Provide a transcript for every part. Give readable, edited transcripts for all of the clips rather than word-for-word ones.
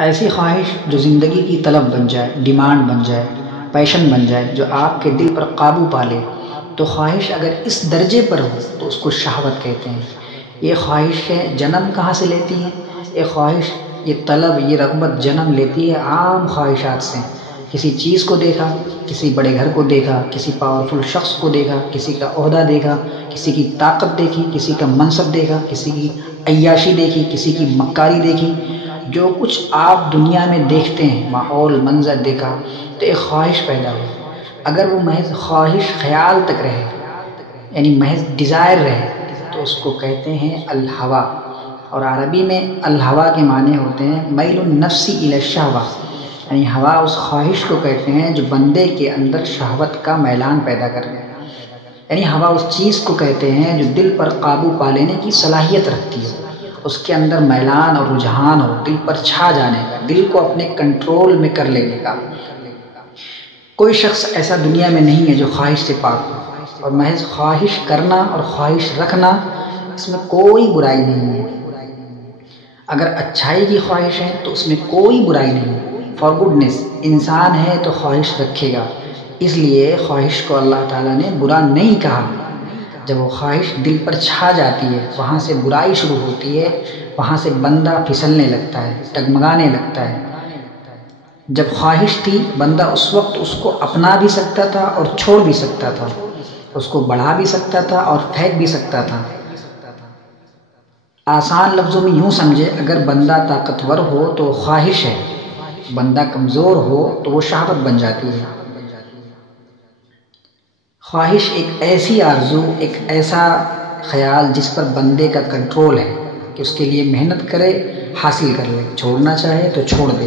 ایسی خواہش جو زندگی کی طلب بن جائے، ڈیمانڈ بن جائے، پیشن بن جائے، جو آپ کے دل پر قابو پا لے، تو خواہش اگر اس درجے پر ہو تو اس کو شہوت کہتے ہیں۔ یہ خواہشیں جنم کہاں سے لیتی ہیں؟ یہ خواہش، یہ طلب، یہ رغبت جنم لیتی ہے عام خواہشات سے۔ کسی چیز کو دیکھا، کسی بڑے گھر کو دیکھا، کسی پاورفل شخص کو دیکھا، کسی کا عہدہ دیکھا، کسی کی طاقت دیکھی، کسی کا منصب دیکھا، کسی کی عیاشی دیکھی، کسی کی مکاری دیکھی۔ جو کچھ آپ دنیا میں دیکھتے ہیں، ماحول، منظر دیکھا، تو ایک خواہش پیدا ہوئی۔ اگر وہ محض خواہش خیال تک رہے، یعنی محض ڈیزائر رہے، تو اس کو کہتے ہیں الہوا۔ اور عربی میں الہوا کے معنی ہوتے ہیں میل النفس الی الشہوہ، یعنی ہوا اس خواہش کو کہتے ہیں جو بندے کے اندر شہوت کا میلان پیدا کر دے۔ یعنی ہوا اس چیز کو کہتے ہیں جو دل پر قابو پا لینے کی صلاحیت رکھتی ہے، اس کے اندر میلان اور رجحان ہو، دل پر چھا جانے کا، دل کو اپنے کنٹرول میں کر لینے کا۔ کوئی شخص ایسا دنیا میں نہیں ہے جو خواہش سے پاک ہو، اور محض خواہش کرنا اور خواہش رکھنا، اس میں کوئی برائی نہیں ہے۔ اگر اچھائی کی خواہش ہے تو اس میں کوئی برائی نہیں ہے۔ فار گڈنس، انسان ہے تو خواہش رکھے گا، اس لیے خواہش کو اللہ تعالیٰ نے برا نہیں کہا۔ جب وہ خواہش دل پر چھا جاتی ہے، وہاں سے برائی شروع ہوتی ہے، وہاں سے بندہ پھسلنے لگتا ہے، ڈگمگانے لگتا ہے۔ جب خواہش تھی، بندہ اس وقت اس کو اپنا بھی سکتا تھا اور چھوڑ بھی سکتا تھا، اس کو بڑھا بھی سکتا تھا اور پھینک بھی سکتا تھا۔ آسان لفظوں میں یوں سمجھے، اگر بندہ طاقتور ہو تو وہ خواہش ہے، بندہ کمزور ہو تو وہ شہوت بن جاتی ہے۔ خواہش ایک ایسی آرزو، ایک ایسا خیال جس پر بندے کا کنٹرول ہے کہ اس کے لیے محنت کرے، حاصل کر لے، چھوڑنا چاہے تو چھوڑ دے۔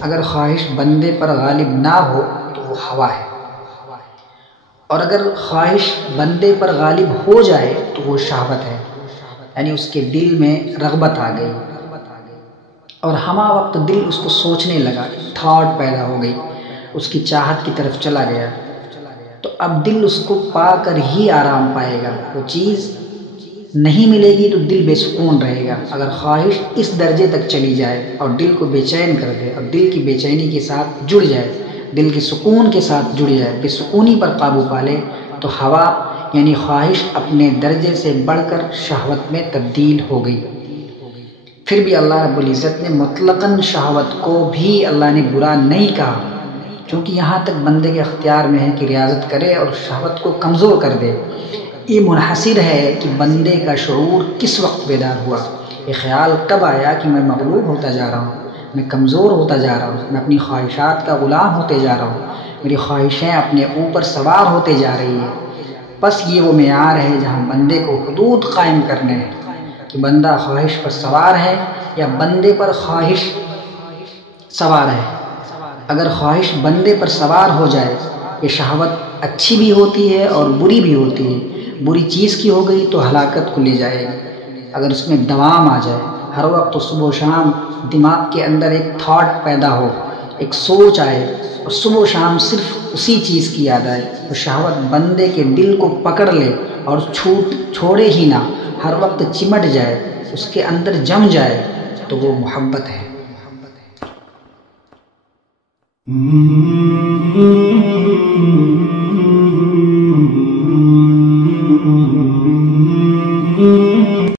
اگر خواہش بندے پر غالب نہ ہو تو وہ ہوا ہے، اور اگر خواہش بندے پر غالب ہو جائے تو وہ شہوت ہے، یعنی اس کے دل میں رغبت آ گئی، اور ہمہ وقت دل اس کو سوچنے لگا، تھاٹ پیدا ہو گئی، اس کی چاہت کی طرف چلا گیا، تو اب دل اس کو پا کر ہی آرام پائے گا۔ وہ چیز نہیں ملے گی تو دل بے سکون رہے گا۔ اگر خواہش اس درجے تک چلی جائے اور دل کو بے چین کر دے، اور دل کی بے چینی کے ساتھ جڑ جائے، دل کے سکون کے ساتھ جڑ جائے، بے سکونی پر قابو پا لے، تو ہوا یعنی خواہش اپنے درجے سے بڑھ کر شہوت میں تبدیل ہو گئی۔ پھر بھی اللہ رب العزت نے مطلقاً شہوت کو بھی اللہ نے برا نہیں کہا، کیونکہ یہاں تک بندے کے اختیار میں ہے کہ ریاضت کرے اور شہوت کو کمزور کر دے۔ یہ منحصر ہے کہ بندے کا شعور کس وقت بیدار ہوا، یہ خیال کب آیا کہ میں مغلوب ہوتا جا رہا ہوں، میں کمزور ہوتا جا رہا ہوں، میں اپنی خواہشات کا غلام ہوتے جا رہا ہوں، میری خواہشیں اپنے اوپر سوار ہوتے جا رہی ہیں۔ بس یہ وہ معیار ہے جہاں بندے کو حدود قائم کرنے ہیں کہ بندہ خواہش پر سوار ہے یا بندے پر خواہش سوار ہے۔ اگر خواہش بندے پر سوار ہو جائے، یہ شہوت اچھی بھی ہوتی ہے اور بری بھی ہوتی ہے۔ بری چیز کی ہو گئی تو ہلاکت کو لے جائے گی۔ اگر اس میں دوام آ جائے، ہر وقت صبح و شام دماغ کے اندر ایک تھاٹ پیدا ہو، ایک سوچ آئے، اور صبح و شام صرف اسی چیز کی یاد آئے، تو شہوت بندے کے دل کو پکڑ لے اور چھوڑے ہی نہ، ہر وقت چمٹ جائے، اس کے اندر جم جائے، تو وہ محبت ہے۔ Mm-hmm.